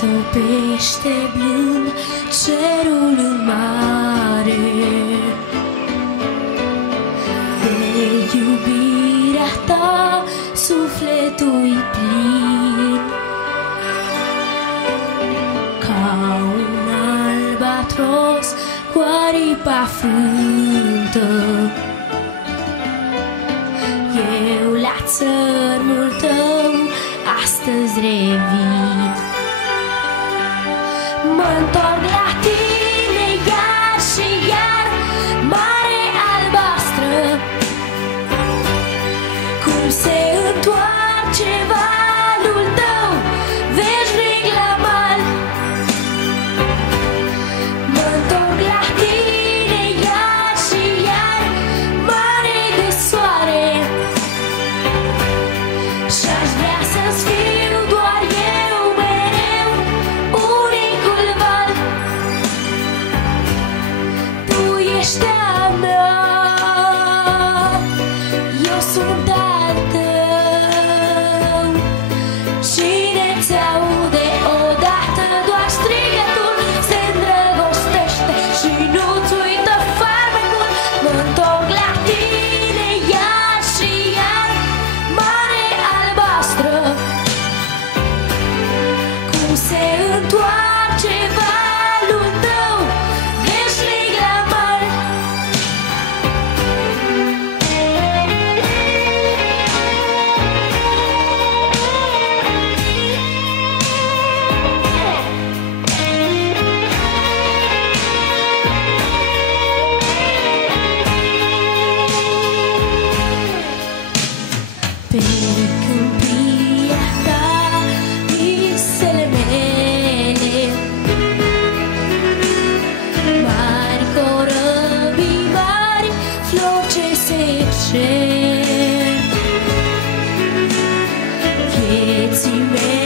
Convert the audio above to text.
topește blând cerul în mare. De iubirea ta sufletul-i plin, ca un albatros cu aripa frântă. Eu la țărmul tău astăzi revin. Mă-ntorc la tine iar și iar, mare albastră, cum se întoarce valul tău veșnic la mal. Mă-ntorc la tine iar și iar, mare de soare, și-aș vrea să-ți fiu doar eu mereu unicul val. Tu ești a mea, eu sunt al tău. Cine ți-aude odată doar strigătul se îndrăgostește și nu-ți uită farmecul. Mă-ntorc la tine iar și iar, mare albastră, cum se întoarce valul tău veșnic la mal. Pe câmpia ta visele mele mari, corăbii mari, flori ce se cer. Vieții mele